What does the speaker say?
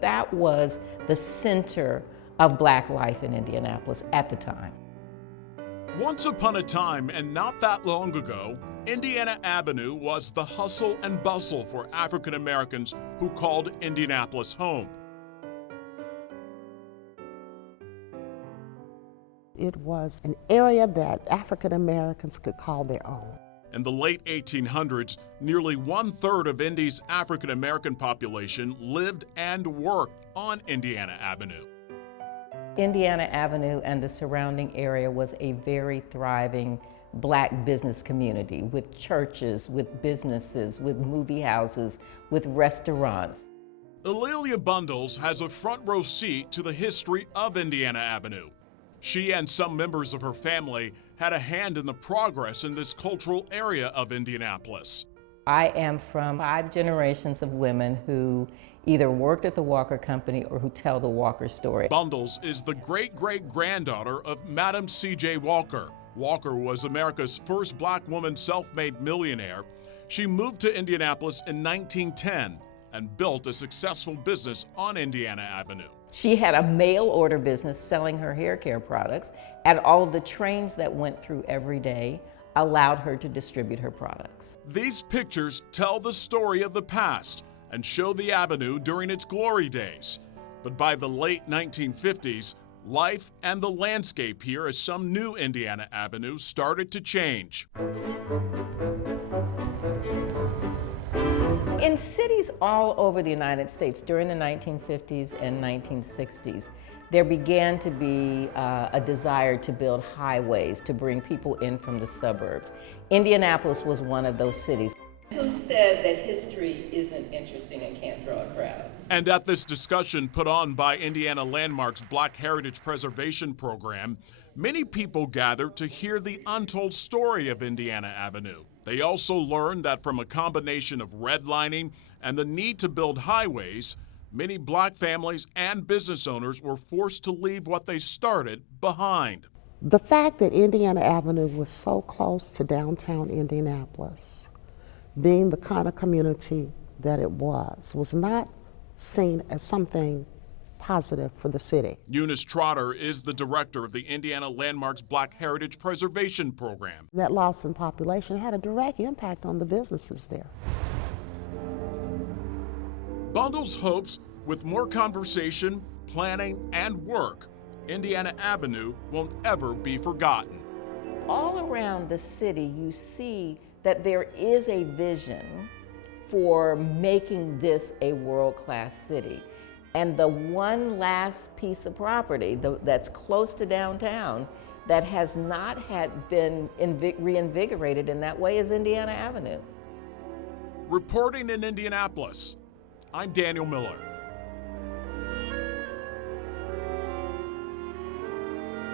That was the center of Black life in Indianapolis at the time. Once upon a time, and not that long ago, Indiana Avenue was the hustle and bustle for African Americans who called Indianapolis home. It was an area that African Americans could call their own. In the late 1800s, nearly 1/3 of Indy's African American population lived and worked on Indiana Avenue. Indiana Avenue and the surrounding area was a very thriving Black business community with churches, with businesses, with movie houses, with restaurants. Alelia Bundles has a front row seat to the history of Indiana Avenue. She and some members of her family had a hand in the progress in this cultural area of Indianapolis. I am from 5 generations of women who either worked at the Walker Company or who tell the Walker story. Bundles is the great-great-granddaughter of Madam C.J. Walker. Walker was America's first Black woman self-made millionaire. She moved to Indianapolis in 1910 and built a successful business on Indiana Avenue. She had a mail order business selling her hair care products, and all of the trains that went through every day allowed her to distribute her products. These pictures tell the story of the past and show the avenue during its glory days. But by the late 1950s, life and the landscape here as some new Indiana Avenue started to change. In cities all over the United States during the 1950s and 1960s, there began to be a desire to build highways to bring people in from the suburbs. Indianapolis was one of those cities. Who said that history isn't interesting and can't draw a crowd? And at this discussion put on by Indiana Landmark's Black Heritage Preservation Program, many people gathered to hear the untold story of Indiana Avenue. They also learned that from a combination of redlining and the need to build highways, many Black families and business owners were forced to leave what they started behind. The fact that Indiana Avenue was so close to downtown Indianapolis, being the kind of community that it was not seen as something positive for the city. Eunice Trotter is the director of the Indiana Landmark's Black Heritage Preservation Program. That loss in population had a direct impact on the businesses there. Bundles hopes with more conversation, planning, and work, Indiana Avenue won't ever be forgotten. All around the city, you see that there is a vision for making this a world-class city. And the one last piece of property that's close to downtown that has not been reinvigorated in that way is Indiana Avenue. Reporting in Indianapolis, I'm Daniel Miller.